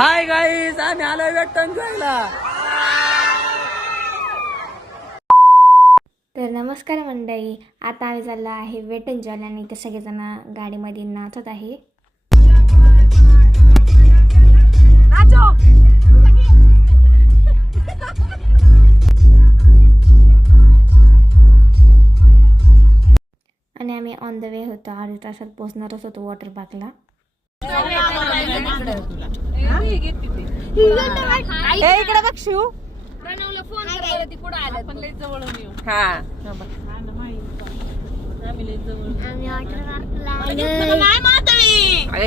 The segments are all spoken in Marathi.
हाय गाईज, आम्ही आलोय वेटन जायला. तर नमस्कार मंडळी, आता आम्ही चाललो आहे वेट एन्जॉयला आणि ते सगळेजण गाडीमध्ये नाचत आहे. आणि आम्ही ऑन द वे होतो, 2 तासात पोहोचणारच होतो वॉटर पार्कला. इकडे बघ शिव.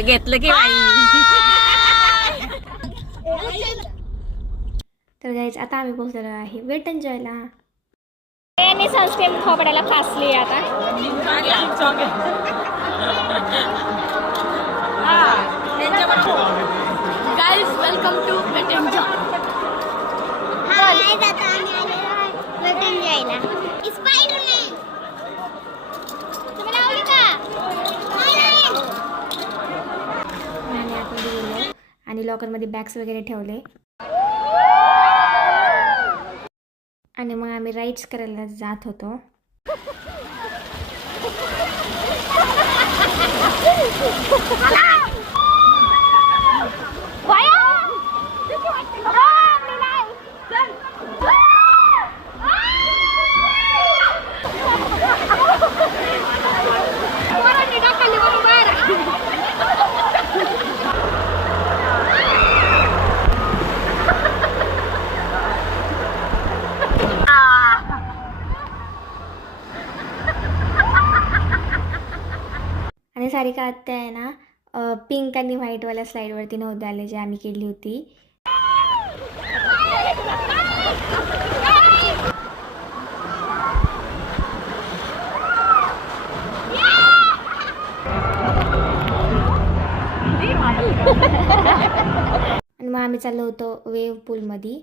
घेतलं की तर गाईज आता आम्ही पोहोचलेलो आहे वेट एन्जॉयला. मी सनस्क्रीन खोपड्याला फासली आता. Guys welcome to Wet Enjoy. आणि लॉकरमध्ये बॅग्स वगैरे ठेवले आणि मग आम्ही राईड्स करायला जात होतो. आणि सारिका आत्या आहे ना, पिंक आणि व्हाईटवाल्या स्लाईडवरती नव्हते आले जे आम्ही केली होती. आणि मग आम्ही चाललो होतो वेव्ह पूलमध्ये.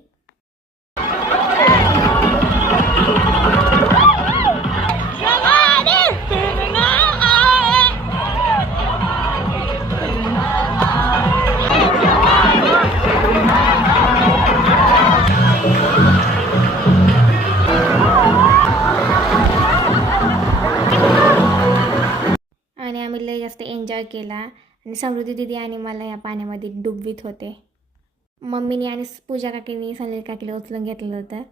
आणि आम्ही लय जास्त एन्जॉय केला आणि समृद्धी दिदी आणि मला या पाण्यामध्ये डुबवीत होते. मम्मीने आणि पूजा काकीने सनील काकीला उचलून घेतलं होतं.